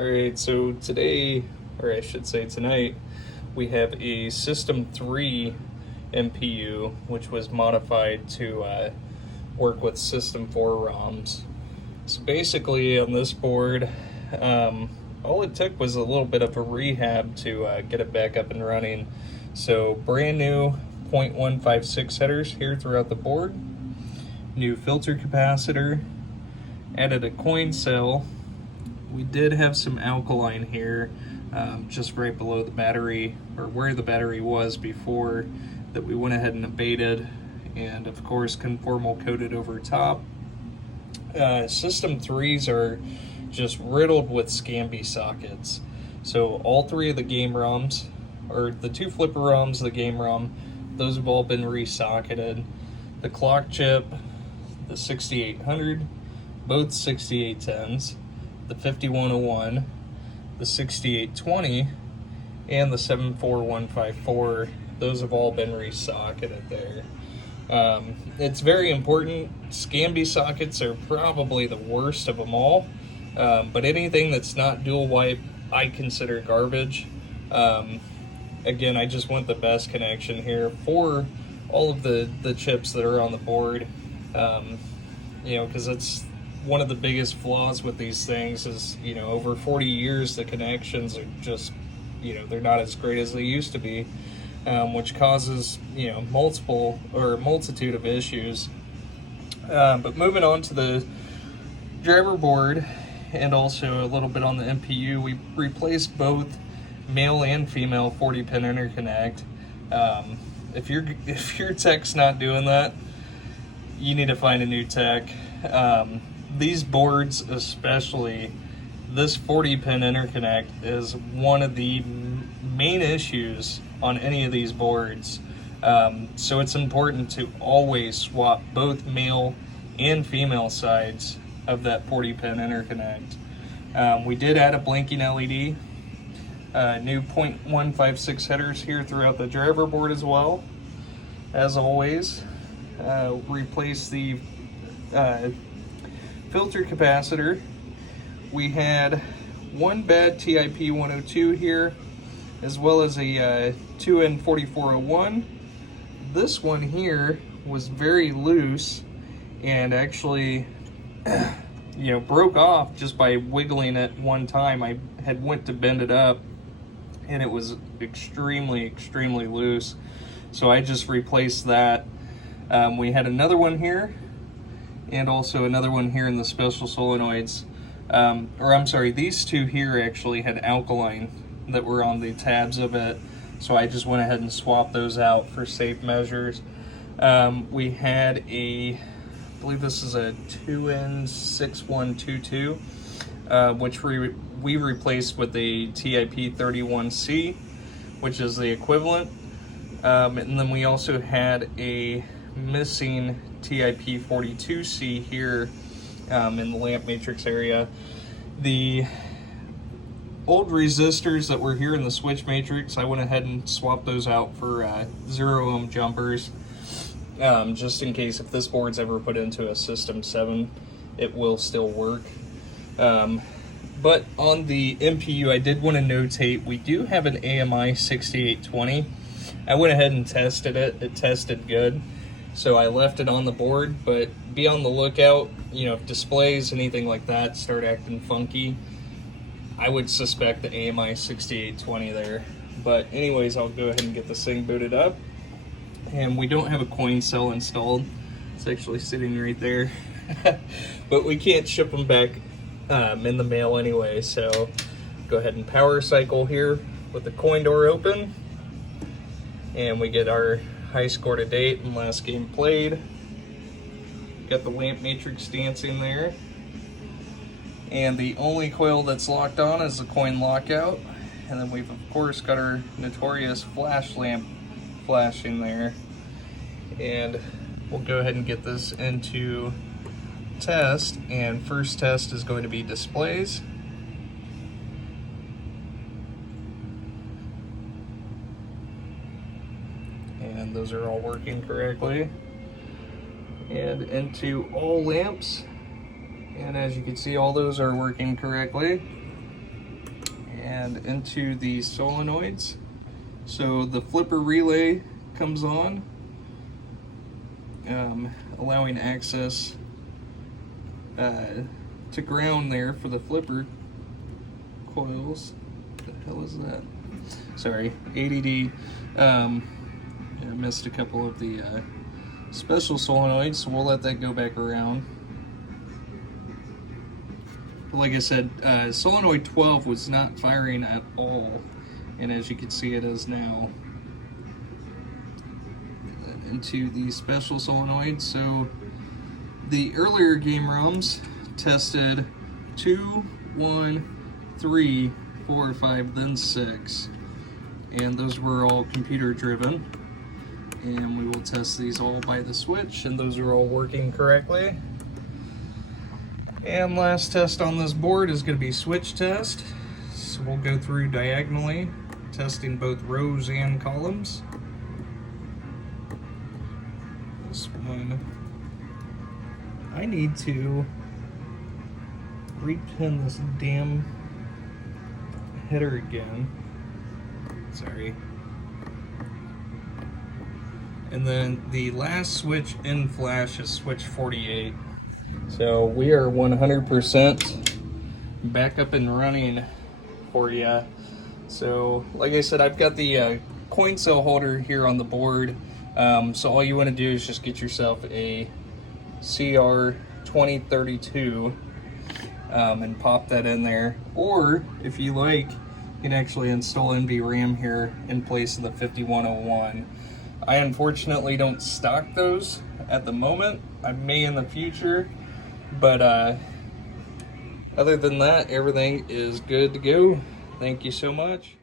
Alright, so today, or I should say tonight, we have a System 3 MPU, which was modified to work with System 4 ROMs. So basically on this board, all it took was a little bit of a rehab to get it back up and running. So brand new 0.156 headers here throughout the board, new filter capacitor, added a coin cell. We did have some alkaline here, just right below the battery, or where the battery was before, that we went ahead and abated, and of course conformal coated over top. System 3s are just riddled with Scambi sockets. So all three of the game ROMs, or the two flipper ROMs, the game ROM, those have all been resocketed. The clock chip, the 6800, both 6810s, the 5101, the 6820, and the 74154, those have all been resocketed there. It's very important. Scambi sockets are probably the worst of them all, but anything that's not dual wipe, I consider garbage. Again, I just want the best connection here for all of the chips that are on the board, because it's one of the biggest flaws with these things is, over 40 years, the connections are just, they're not as great as they used to be, which causes, multitude of issues. But moving on to the driver board and also a little bit on the MPU, we replaced both male and female 40-pin interconnect. If your tech's not doing that, you need to find a new tech. These boards, especially this 40-pin interconnect, is one of the main issues on any of these boards. So it's important to always swap both male and female sides of that 40-pin interconnect. We did add a blinking LED, new 0.156 headers here throughout the driver board as well. As always, replace the filter capacitor. We had one bad TIP 102 here, as well as a 2N4401. This one here was very loose and actually broke off just by wiggling it one time. I had went to bend it up and it was extremely loose, so I just replaced that. We had another one here and also another one here in the special solenoids, these two here actually had alkaline that were on the tabs of it, so I just went ahead and swapped those out for safe measures. We had I believe this is a 2N6122, which we replaced with a TIP 31C, which is the equivalent. And then we also had a missing TIP 42C here in the lamp matrix area. The old resistors that were here in the switch matrix, I went ahead and swapped those out for 0 ohm jumpers, just in case if this board's ever put into a System 7, it will still work. But on the MPU, I did want to notate, we do have an AMI 6820. I went ahead and tested it. It tested good, so I left it on the board, but be on the lookout. If displays, anything like that, start acting funky, I would suspect the AMI 6820 there. But anyways, I'll go ahead and get this thing booted up. And we don't have a coin cell installed. It's actually sitting right there. But we can't ship them back in the mail anyway, so go ahead and power cycle here with the coin door open. And we get our high score to date and last game played. Got the lamp matrix dancing there. And the only coil that's locked on is the coin lockout. And then we've of course got our notorious flash lamp flashing there. And we'll go ahead and get this into test. And first test is going to be displays. And those are all working correctly. And into all lamps. And as you can see, all those are working correctly. and into the solenoids. So the flipper relay comes on, allowing access to ground there for the flipper coils. What the hell is that? Sorry, ADD. I missed a couple of the special solenoids, so we'll let that go back around. But like I said, solenoid 12 was not firing at all, and as you can see, it is now. Into the special solenoid. So the earlier game ROMs tested 2, 1, 3, 4, 5, then 6, and those were all computer driven. And we will test these all by the switch, and those are all working correctly. And last test on this board is going to be switch test. So we'll go through diagonally, testing both rows and columns. This one, I need to repin this damn header again. Sorry. And then the last switch in flash is switch 48. So we are 100% back up and running for you. So like I said, I've got the coin cell holder here on the board. So all you want to do is just get yourself a CR2032 and pop that in there. Or if you like, you can actually install NVRAM here in place of the 5101. I unfortunately don't stock those at the moment. I may in the future, but other than that, everything is good to go. Thank you so much.